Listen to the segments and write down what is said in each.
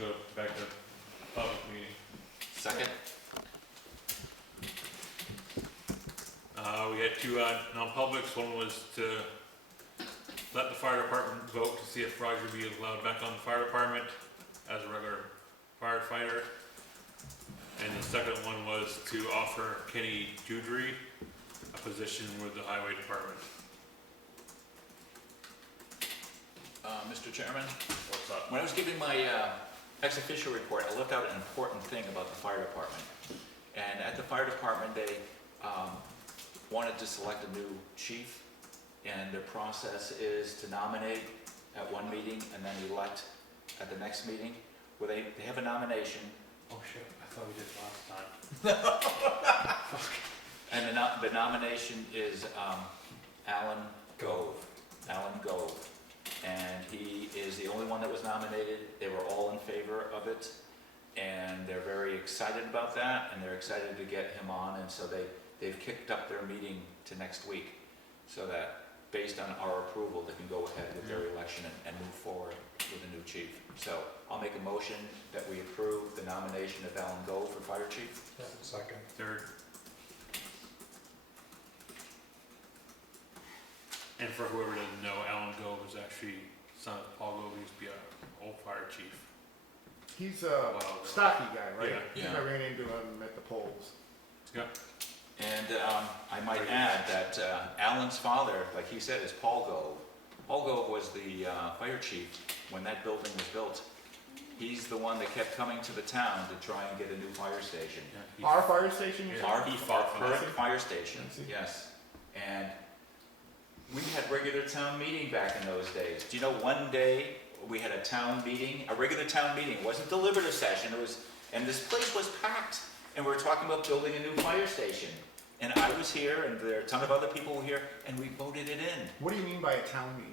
motion to go back to public meeting. Second? We had two non-publics. One was to let the fire department vote to see if Roger be allowed back on the fire department as a regular firefighter. And the second one was to offer Kenny Judry a position with the highway department. Mr. Chairman, What's up? when I was giving my ex officio report, I left out an important thing about the fire department. And at the fire department, they wanted to select a new chief, and the process is to nominate at one meeting and then elect at the next meeting, where they have a nomination. Oh shit, I thought we did last time. And the nomination is Alan Gove. Alan Gove. And he is the only one that was nominated. They were all in favor of it. And they're very excited about that, and they're excited to get him on. And so they've kicked up their meeting to next week, so that based on our approval, they can go ahead with their election and move forward with a new chief. So I'll make a motion that we approve the nomination of Alan Gove for fire chief. Yeah, second. Third. And for whoever doesn't know, Alan Gove is actually son of Paul Gove. He used to be an old fire chief. He's a stocky guy, right? Yeah. I ran into him at the polls. Yep. And I might add that Alan's father, like he said, is Paul Gove. Paul Gove was the fire chief when that building was built. He's the one that kept coming to the town to try and get a new fire station. Yeah, Our fire station, you Yeah. said? Our He fought for current that. fire station, I see. yes. And we had regular town meeting back in those days. Do you know one day we had a town meeting, a regular town meeting? It wasn't a deliberative session, it was, and this place was packed. And we were talking about building a new fire station. And I was here, and there are a ton of other people who were here, and we voted it in. What do you mean by a town meeting?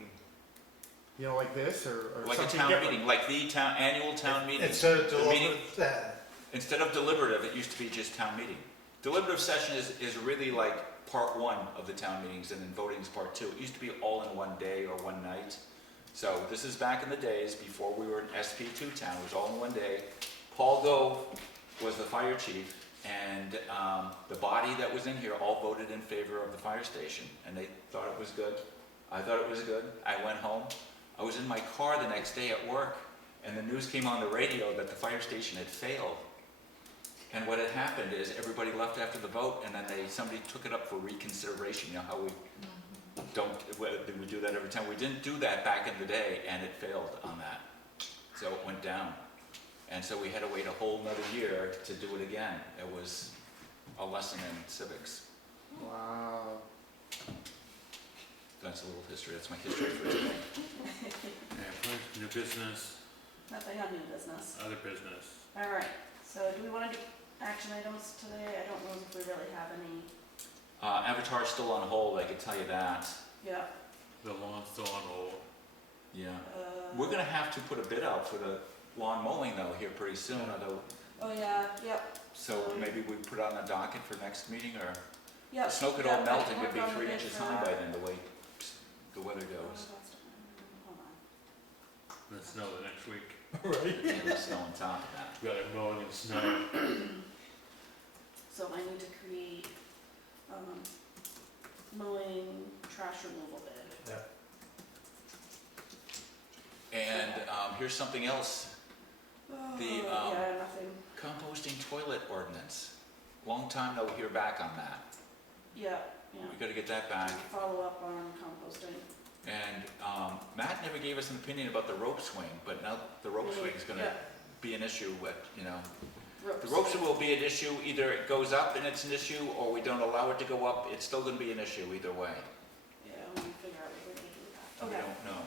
You know, like this, or Like a something town different? meeting, like the annual town meeting. Instead of The meeting- deliberative, Instead of deliberative, it used to be just town meeting. Deliberative session is really like part one of the town meetings, and then voting is part two. It used to be all in one day or one night. So this is back in the days before we were an SP2 town. It was all in one day. Paul Gove was the fire chief, and the body that was in here all voted in favor of the fire station, and they thought it was good. I thought it was good. I went home. I was in my car the next day at work, and the news came on the radio that the fire station had failed. And what had happened is everybody left after the vote, and then somebody took it up for reconsideration. You know how we do that every time. We didn't do that back in the day, and it failed on that. So it went down. And so we had to wait a whole nother year to do it again. It was a lesson in civics. Wow. That's a little history. That's my history for today. Yeah, new business, Nothing on new business. other business. All right, so do we want to do action items today? I don't know if we really have any. Avatar's still on hold, I can tell you that. Yeah. The lawn's still on hold. Yeah. We're gonna have to put a bid out for the lawn mowing though here pretty soon, although, Oh, yeah, yep. so maybe we put it on the docket for next meeting, or Yep. the snow could yep, all melt I and can could be work on the 3 bid inches for high that. by then, the way the weather goes. Hold on. The snow the next week. And the snow on top of that. We got it mowing and snow. So I need to create, mowing, trash removal bid. yeah. And here's something else, The, Oh, yeah, nothing. composting toilet ordinance. Long time no hear back on that. Yeah, yeah. We gotta get that back. Follow up on composting. And Matt never gave us an opinion about the rope swing, but now the rope swing is gonna Yeah. be an issue with, you know. Ropes. The ropes will be an issue, either it goes up and it's an issue, or we don't allow it to go up, it's still gonna be an issue either way. Yeah, we can figure out what we're gonna do with that. We Okay, don't know.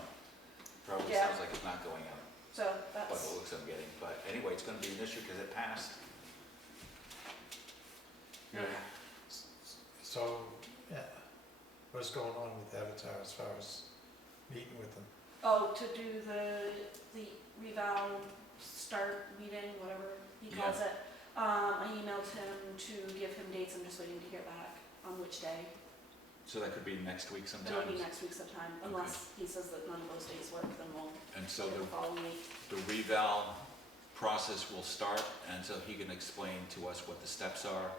Probably Yeah. sounds like it's not going up, so by that's, the looks I'm getting, but anyway, it's gonna be an issue because it passed. Yeah. So, yeah, what's going on with Avatar as far as meeting with them? oh, to do the reval start meeting, whatever he calls it. I emailed him to give him dates, I'm just waiting to hear back on which day. So that could be next week It'll be sometime. next week sometime, unless he says that none of those days work, then we'll And so do it the following week. the reval process will start, and so he can explain to us what the steps are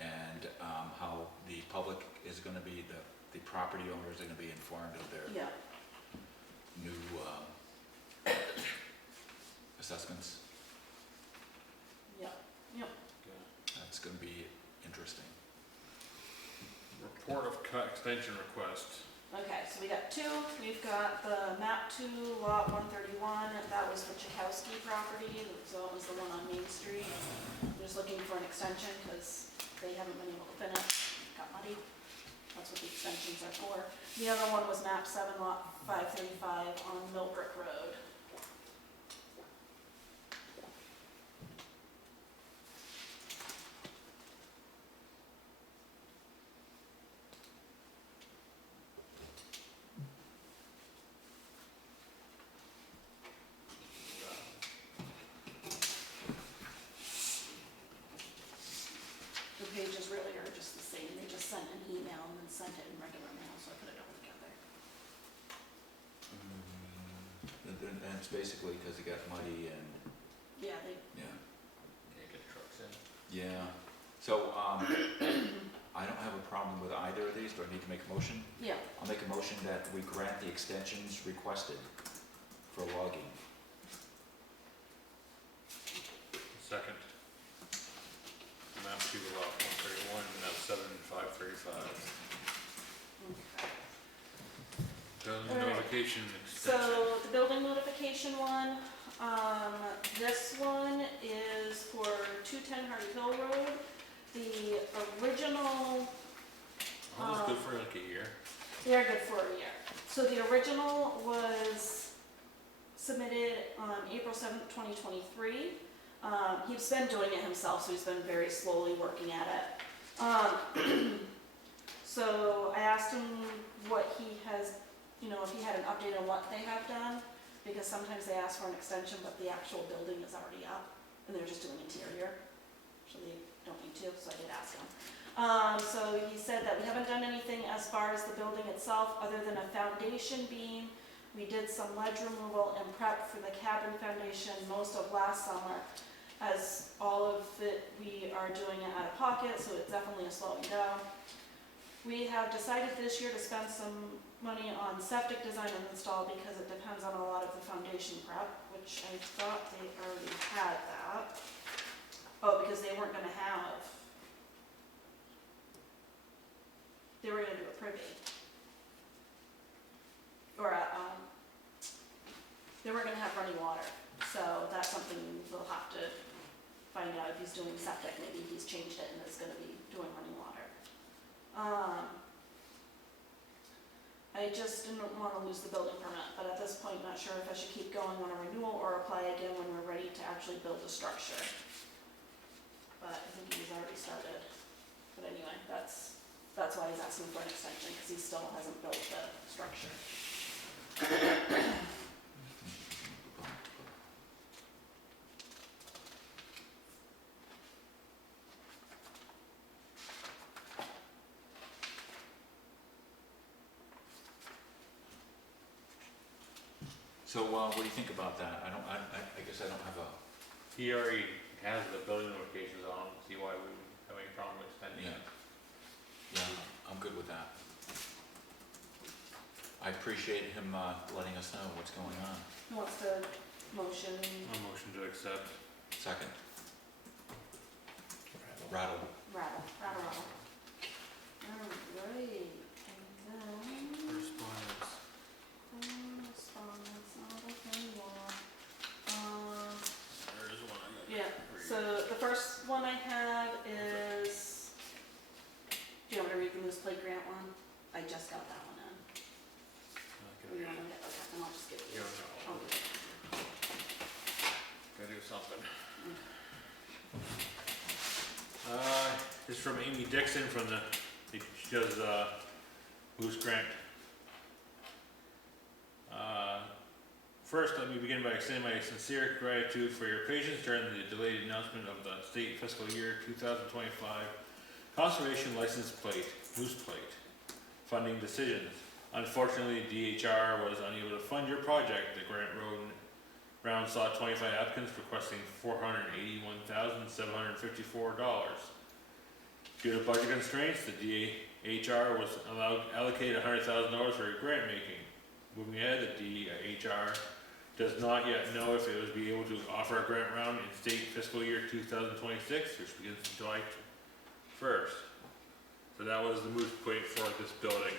and how the public is going to be, the property owners are going to be informed of their Yeah, new assessments. yeah, yep. That's going to be interesting. Report of cut extension request. Okay, so we got two. We've got the map 2, lot 131. That was the Chakowski property, so it was the one on Main Street. I'm just looking for an extension because they haven't been able to finish. Got muddy. That's what the extensions are for. The other one was map 7, lot 535 on Millbrook Road. The pages really are just the same. They just sent an email and then sent it in regular mail, so I put it all together. And it's basically because it got muddy and, Yeah, they, yeah. Can't get trucks in. Yeah, so, I don't have a problem with either of these. Do I need to make a motion? yeah, I'll make a motion that we grant the extensions requested for logging. Second. Map 2, lot 131, map 7, 535. okay. Building Alright. notification extension. So the building notification one, this one is for 210 Hardy Hill Road. The original, Oh, that's good for like a year. they're good for a year. So the original was submitted on April 7th, 2023. He's been doing it himself, so he's been very slowly working at it. So I asked him what he has, if he had an update on what they have done, because sometimes they ask for an extension, but the actual building is already up, and they're just doing interior, so they don't need to, so I did ask him. So he said that we haven't done anything as far as the building itself, other than a foundation beam. We did some ledge removal and prep for the cabin foundation most of last summer. As all of it, we are doing it out of pocket, so it's definitely a slowing down. We have decided this year to spend some money on septic design and install because it depends on a lot of the foundation prep, which I thought they already had that. Oh, because they weren't gonna have, they were gonna do a privy. Or they were gonna have running water, so that's something we'll have to find out if he's doing septic. Maybe he's changed it and is gonna be doing running water. I just didn't wanna lose the building permit, but at this point, not sure if I should keep going on a renewal or apply again when we're ready to actually build a structure. But I think he's already started. But anyway, that's why he's asking for an extension, because he still hasn't built the structure. So, what do you think about that? I guess I don't have a, He already has the building notifications on, see why we would have any problem extending yeah. it. Yeah, I'm good with that. I appreciate him, letting us know what's going on. Who wants to motion? A motion to accept. Second, rattle. Rattle. Alright, and then Correspondence. correspondence, not a thing more. There is one I got. Yeah, so the first one I have is, do you want me to read the Moose Plate grant one? I just got that one in. Or you want me to, okay, then I'll just give you. I'll do it. Gotta do something. This is from Amy Dixon from she does, Moose Grant. First, let me begin by extending my sincere gratitude for your patience during the delayed announcement of the state fiscal year 2025 conservation license plate, Moose Plate, funding decisions. Unfortunately, DHR was unable to fund your project. The grant round town saw 25 applicants requesting $481,754. Due to budget constraints, the DHR was allocated $100,000 for grant making. Moving ahead, the DHR does not yet know if it will be able to offer a grant round in state fiscal year 2026, which begins July 1st. So that was the moot point for this building.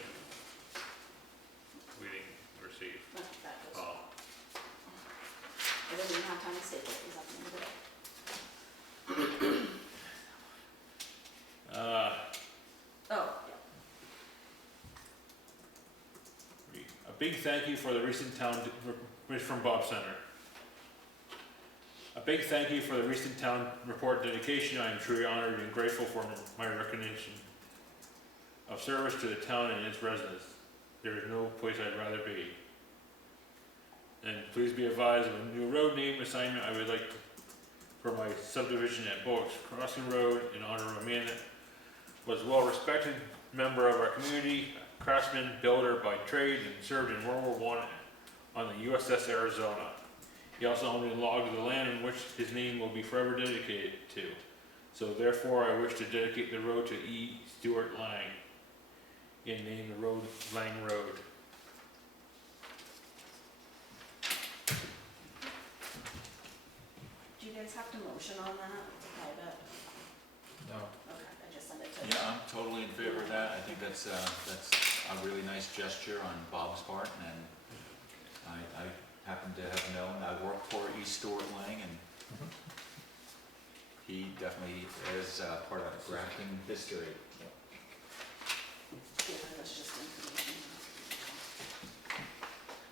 We didn't receive. That goes. Oh, I didn't even have time to staple it, it was up in the middle. Oh, a big thank you for the recent from Bob Center. A big thank you for the recent town report dedication. I am truly honored and grateful for my recognition of service to the town and its residents. There is no place I'd rather be. And please be advised of a new road name assignment I would like for my subdivision at Bowick's Crossing Road in honor of a man that was a well-respected member of our community, a craftsman, builder by trade, and served in World War I on the USS Arizona. He also owned and logged the land in which his name will be forever dedicated to. So therefore, I wish to dedicate the road to E. Stuart Lang, and name the road Lang Road. do you guys have to motion on that? It's a private. No. Okay, I just sent it to. Yeah, I'm totally in favor of that. I think that's a really nice gesture on Bob's part, and I happen to have known, I worked for East Stewart Lang, and he definitely is part of Grafton history. Yeah, that's just information.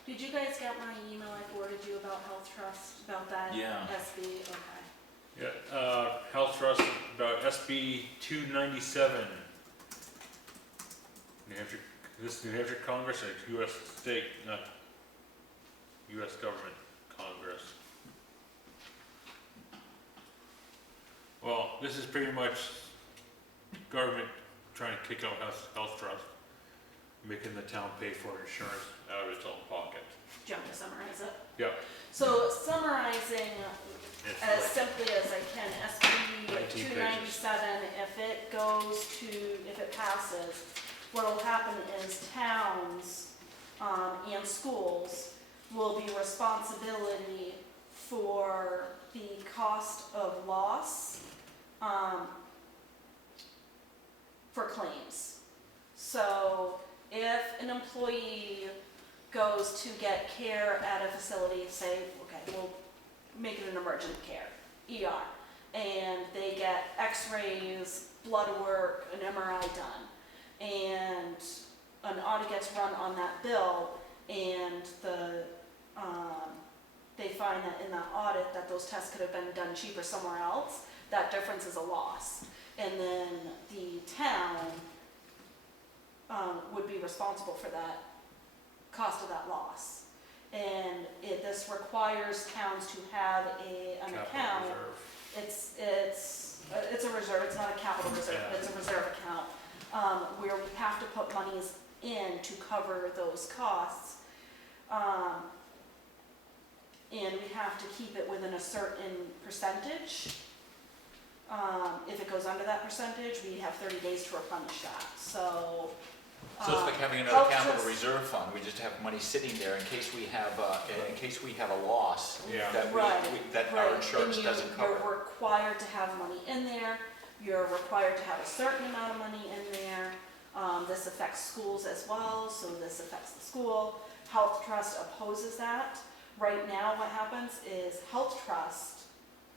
Did you guys get my email I forwarded you about Health Trust, about that? Yeah. SB, okay. Yeah, Health Trust about SB 297. New Hampshire, this New Hampshire Congress or U.S. state, not U.S. government Congress. Well, this is pretty much government trying to kick out health trust, making the town pay for insurance out of its own pocket. Do you want me to summarize it? Yep. So summarizing It's as like simply as I can, SB 19 297, if it goes to, if it passes, what will happen is towns and schools will be responsibility for the cost of loss for claims. So if an employee goes to get care at a facility, say, okay, we'll make it an emergent care, ER, and they get x-rays, blood work, an MRI done, and an audit gets run on that bill, and they find that in that audit that those tests could have been done cheaper somewhere else, that difference is a loss. And then the town would be responsible for that cost of that loss. And this requires towns to have an capital account. reserve. It's a reserve, it's not a capital reserve, Yeah. it's a reserve account, where we have to put monies in to cover those costs. And we have to keep it within a certain percentage. If it goes under that percentage, we have 30 days to replenish that, so. So it's like having another Health capital trust- reserve fund, we just have money sitting there in case we have, a loss Yeah. that Right, that right, our insurance and doesn't cover. You're required to have money in there, you're required to have a certain amount of money in there. This affects schools as well, so this affects the school. Health Trust opposes that. Right now, what happens is Health Trust,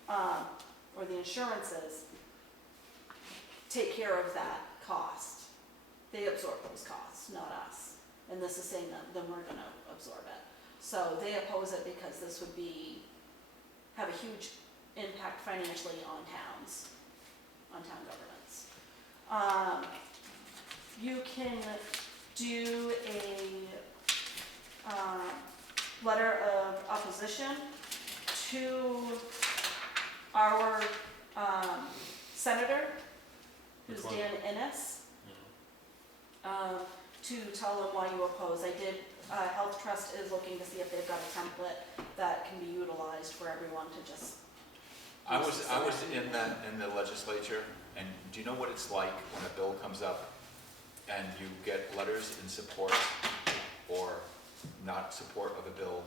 or the insurances, take care of that cost. They absorb those costs, not us. And this is saying that then we're gonna absorb it. So they oppose it because this would have a huge impact financially on towns, on town governments. You can do a letter of opposition to our senator, who's Which one? Dan Innes, to tell them why you oppose. Health Trust is looking to see if they've got a template that can be utilized for everyone to just. I was in the legislature, and do you know what it's like when a bill comes up and you get letters in support or not support of a bill,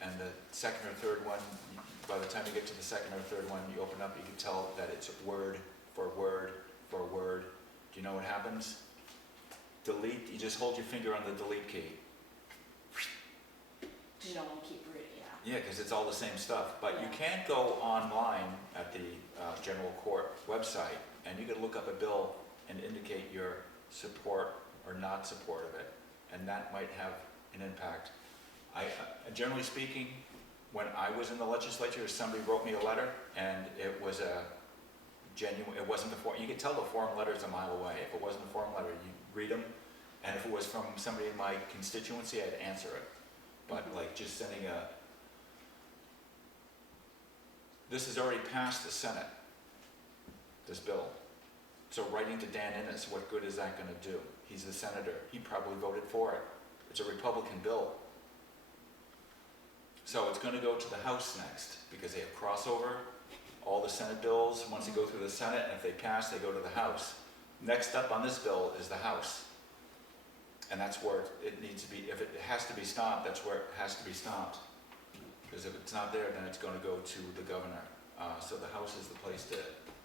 and the second or third one, by the time you get to the second or third one, you open up, you can tell that it's word for word for word. Do you know what happens? Delete, you just hold your finger on the delete key. Because you don't want to keep reading, yeah. Yeah, because it's all the same stuff, but you can't go online at the general court website and you can look up a bill and indicate your support or not support of it, and that might have an impact. Generally speaking, when I was in the legislature, somebody wrote me a letter and it was a genuine, it wasn't a form, you could tell the form letter's a mile away. If it wasn't a form letter, you read them, and if it was from somebody in my constituency, I'd answer it. But like just sending this has already passed the Senate, this bill. So writing to Dan Innes, what good is that gonna do? He's the senator, he probably voted for it. It's a Republican bill. So it's gonna go to the House next, because they have crossover, all the Senate bills, once they go through the Senate, and if they pass, they go to the House. Next up on this bill is the House. And that's where it needs to be, if it has to be stopped, that's where it has to be stopped. Because if it's not there, then it's gonna go to the governor. So the House is the place to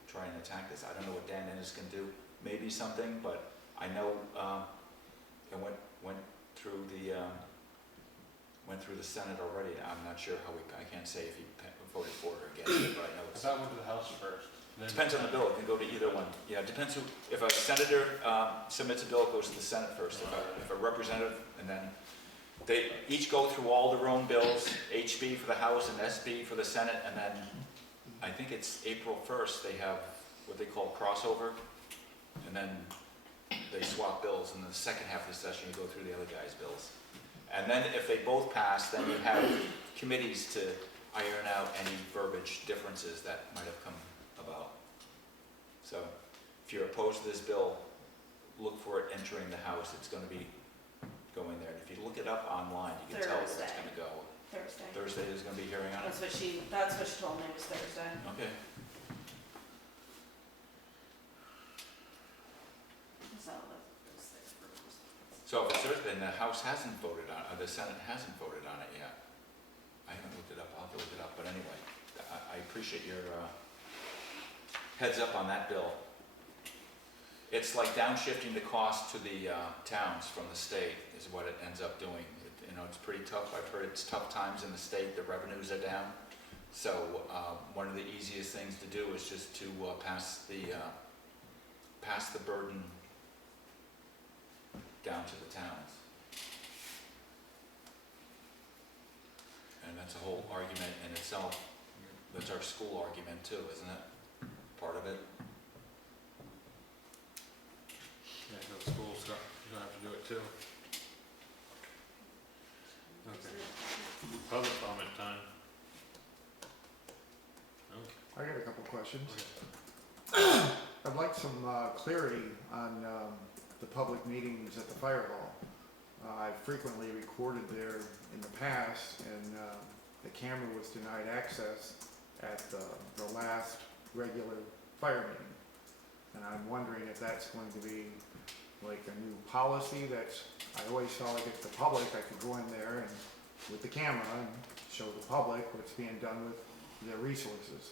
try and attack this. I don't know what Dan Innes can do, maybe something, but I know it went through the Senate already. I'm not sure how I can't say if he voted for it or against it, but I know I it's. thought went to the House first. Depends on the bill, it can go to either one. Yeah, it depends who, if a senator submits a bill, it goes to the Senate first. If a representative, and then they each go through all their own bills, HB for the House and SB for the Senate, and then I think it's April 1st, they have what they call crossover, and then they swap bills, and the second half of the session you go through the other guy's bills. And then if they both pass, then you have committees to iron out any verbiage differences that might have come about. So if you're opposed to this bill, look for it entering the House. It's going to be going there. And if you look it up online, you can tell where it's going to go. Thursday. Thursday is going to be hearing on it? That's what she told me was Thursday. Okay. So if it's Thursday, then the House hasn't voted on it, or the Senate hasn't voted on it yet. I haven't looked it up. I'll have to look it up. But anyway, I appreciate your heads up on that bill. It's like downshifting the cost to the towns from the state is what it ends up doing. It's pretty tough. I've heard it's tough times in the state. The revenues are down. So one of the easiest things to do is just to pass the burden down to the towns. And that's a whole argument in itself. That's our school argument too, isn't it? Part of it. Yeah, no schools, you're gonna have to do it too. Okay. Public comment time. I got a couple questions. Okay. I'd like some clarity on the public meetings at the fire hall. I've frequently recorded there in the past, and the camera was denied access at the last regular fire meeting. And I'm wondering if that's going to be like a new policy that's, I always felt like it's the public, I could go in there and with the camera and show the public what's being done with their resources.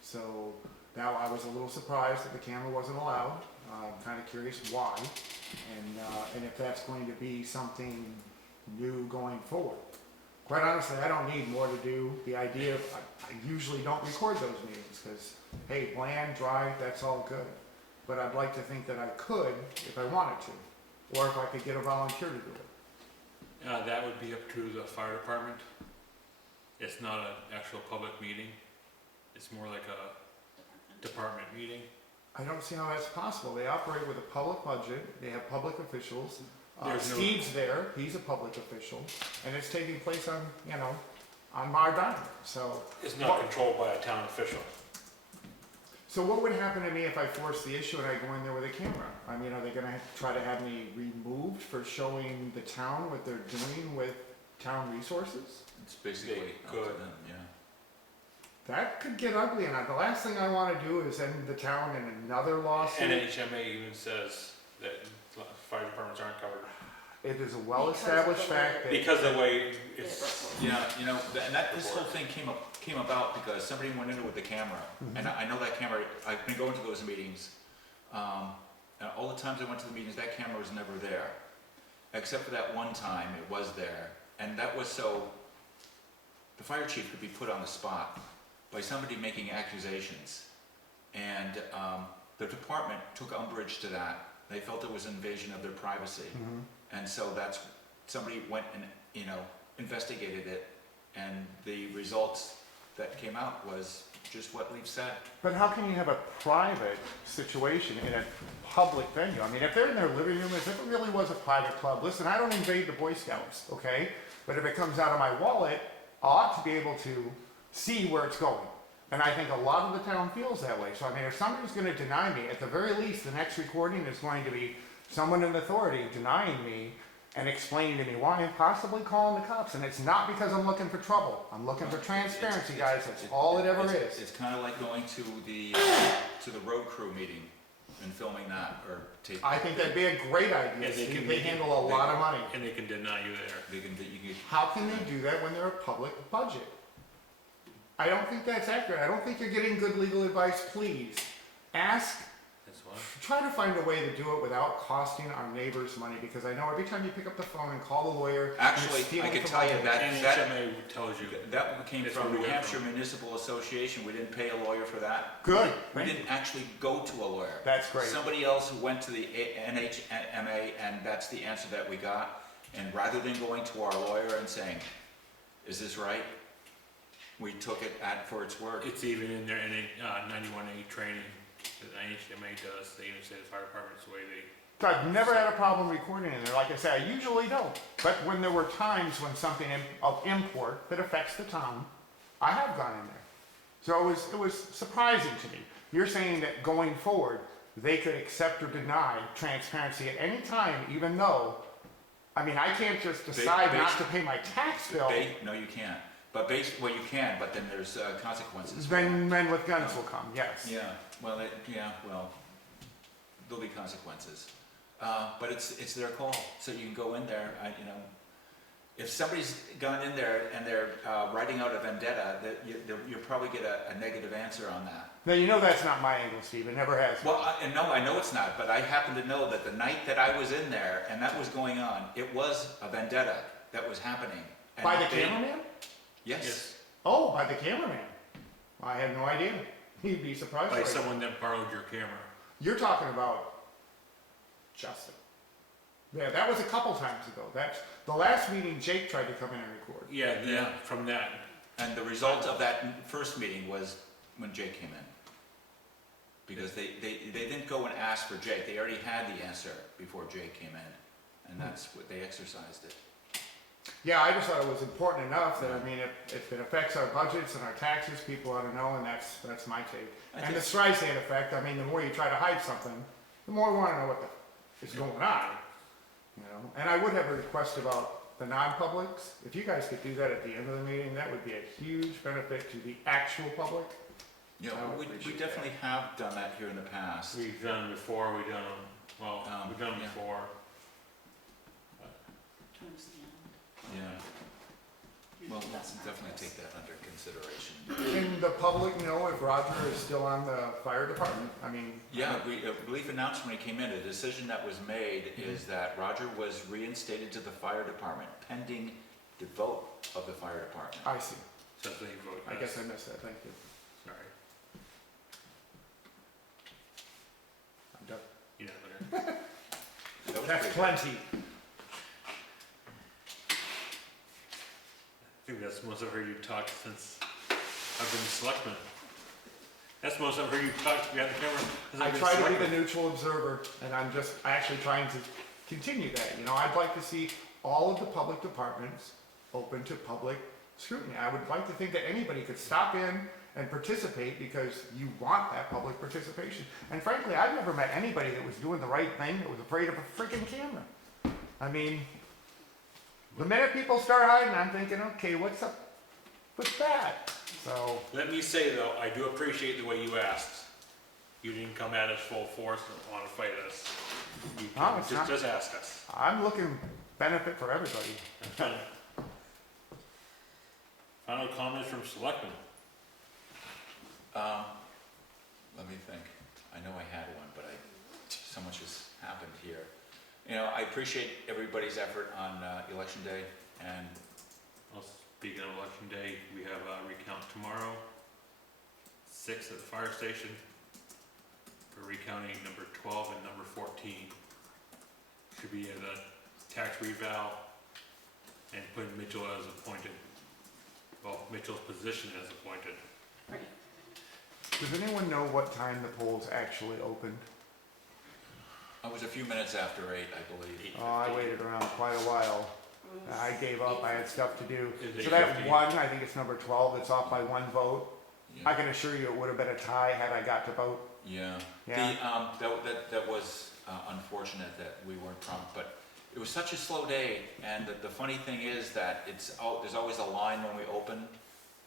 So now I was a little surprised that the camera wasn't allowed. I'm kind of curious why, and if that's going to be something new going forward. Quite honestly, I don't need more to do. The idea of, I usually don't record those meetings because, hey, bland, dry, that's all good. But I'd like to think that I could if I wanted to, or if I could get a volunteer to do it. That would be up to the fire department. It's not an actual public meeting. It's more like a department meeting. I don't see how that's possible. They operate with a public budget, they have public officials. Steve's there, he's a public official, and it's taking place on, on my dime, so. It's not controlled by a town official. So what would happen to me if I force the issue and I go in there with a camera? I mean, are they gonna try to have me removed for showing the town what they're doing with town resources? It's basically They up to could. them, yeah. That could get ugly, and the last thing I wanna do is end the town in another lawsuit. NHMA even says that fire departments aren't covered. It is a well-established fact that. Because of the way it's, Yeah, this whole thing came about because somebody went in with the camera, and I know that camera, I've been going to those meetings, and all the times I went to the meetings, that camera was never there. Except for that one time, it was there, and that was so the fire chief could be put on the spot by somebody making accusations. And the department took umbrage to that. They felt it was an invasion of their privacy. And so somebody went and, investigated it, and the results that came out was just what Leaf said. But how can you have a private situation in a public venue? I mean, if they're in their living room, as if it really was a private club, listen, I don't invade the Boy Scouts, okay? But if it comes out of my wallet, I ought to be able to see where it's going. And I think a lot of the town feels that way. So I mean, if somebody's gonna deny me, at the very least, the next recording is going to be someone in authority denying me and explaining to me why I'm possibly calling the cops. And it's not because I'm looking for trouble. I'm looking for transparency, guys. That's all it ever is. It's kind of like going to the road crew meeting and filming that, or tape. I think that'd be a great idea. And They handle a lot of money. and they can deny you there. You How can they do that when they're a public budget? I don't think that's accurate. I don't think you're getting good legal advice. Please ask, That's why. try to find a way to do it without costing our neighbors money, because I know every time you pick up the phone and call the lawyer. you're Actually, stealing I can from tell you all- that NHMA tells you. that came That's from where we New got it Hampshire from. Municipal Association. We didn't pay a lawyer for that. Good. We didn't actually go to a lawyer. That's great. Somebody else who went to the NHMA, and that's the answer that we got. And rather than going to our lawyer and saying, "Is this right?" we took it for its word. It's even in their 91A training that NHMA does. They even say the fire department's the way they. I've never had a problem recording in there. Like I say, I usually don't. But when there were times when something of import that affects the town, I have gone in there. So it was surprising to me. You're saying that going forward, they could accept or deny transparency at any time, even though, I mean, I can't just decide not to pay my tax bill. No, you can't. But well, you can, but then there's consequences. Then men with guns will come, yes. Yeah, well, there'll be consequences. But it's their call, so you can go in there, if somebody's gone in there and they're writing out a vendetta, you'll probably get a negative answer on that. Now, you know that's not my angle, Steve, it never has been. Well, I know it's not, but I happen to know that the night that I was in there and that was going on, it was a vendetta that was happening. And By the cameraman? Yes. Oh, by the cameraman. I had no idea. He'd be surprised. By by someone that borrowed your camera. You're talking about Justin. Yeah, that was a couple times ago. That's the last meeting Jake tried to come in and record. Yeah, from that. And the result of that first meeting was when Jake came in. Because they didn't go and ask for Jake. They already had the answer before Jake came in. And that's what they exercised it. Yeah, I just thought it was important enough that, I mean, if it affects our budgets and our taxes, people ought to know, and that's my take. And the Streisand effect, I mean, the more you try to hide something, the more we want to know what is going on. And I would have a request about the non-publics. If you guys could do that at the end of the meeting, that would be a huge benefit to the actual public. Yeah, I would we appreciate definitely have done that here in the past. We've done before, we've done yeah. before. Yeah. Well, we'll definitely take that under consideration. Can the public know if Roger is still on the fire department? I mean. Yeah, Leaf announced when he came in, a decision that was made is that Roger was reinstated to the fire department pending the vote of the fire department. I see. So they vote. I guess I missed that. Thank you. Sorry. I'm done. You know, okay. That was That's pretty plenty. I think that's the most I've heard you talk since I've been selectman. That's the most I've heard you talk behind the camera. since I I've been try to be selectman. the neutral observer, and I'm actually trying to continue that. I'd like to see all of the public departments open to public scrutiny. I would like to think that anybody could stop in and participate because you want that public participation. And frankly, I've never met anybody that was doing the right thing that was afraid of a freaking camera. I mean, The minute people start hiding, I'm thinking, okay, what's up with that? So, Let me say though, I do appreciate the way you asked. You didn't come at us full force and want to fight us. You No, it's not. just ask us. I'm looking benefit for everybody. Final comments from Selectmen. Let me think. I know I had one, but so much has happened here. You know, I appreciate everybody's effort on election day, and Well, speaking of election day, we have a recount tomorrow, 6 at the fire station. We're recounting number 12 and number 14. Should be the tax reval and putting Mitchell as appointed. Well, Mitchell's position as appointed. Right. Does anyone know what time the polls actually opened? it was a few minutes after 8, I believe. Oh, I waited around quite a while. I gave up, I had stuff to do. Is So it that 8:15? one, I think it's number 12, it's off by 1 vote. Yeah. I can assure you it would have been a tie had I got to vote. Yeah. Yeah. That was unfortunate that we weren't prompt, but it was such a slow day, and the funny thing is that there's always a line when we open,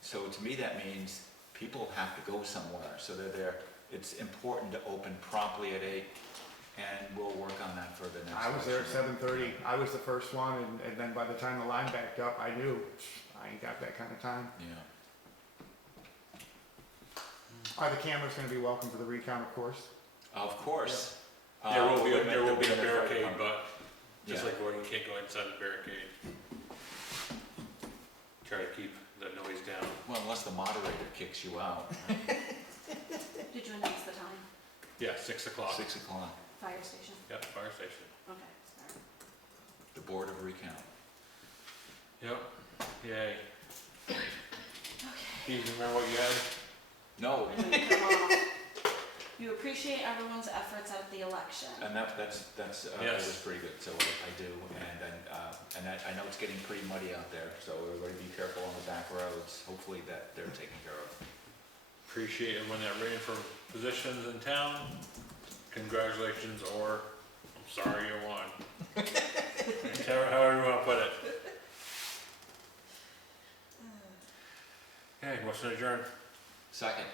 so to me that means people have to go somewhere, so they're there. It's important to open promptly at 8, and we'll work on that for the next. I was there at election. 7:30, I was the first one, and then by the time the line backed up, I knew, I ain't got that kind of time. Yeah. Are the cameras gonna be welcome for the recount, of course? Of course. There will be we'll a admit that barricade, we're gonna but just Yeah. like Gordon, you can't go inside the barricade. Try to keep the noise down. Well, unless the moderator kicks you out. Did you announce the time? Yeah, 6 o'clock. 6 o'clock, Fire station? Yep, fire station. Okay, sorry. the board of recount. Yep, yay. Okay. Do you remember what you had? No, I'm gonna come off. You appreciate everyone's efforts at the election. and that's that Yes. was pretty good, so I do, and I know it's getting pretty muddy out there, so everybody be careful on the back roads, hopefully that they're taken care of. Appreciate everyone that ran for positions in town. Congratulations, or I'm sorry you won. However you want to put it. Okay, motion adjourned. Second.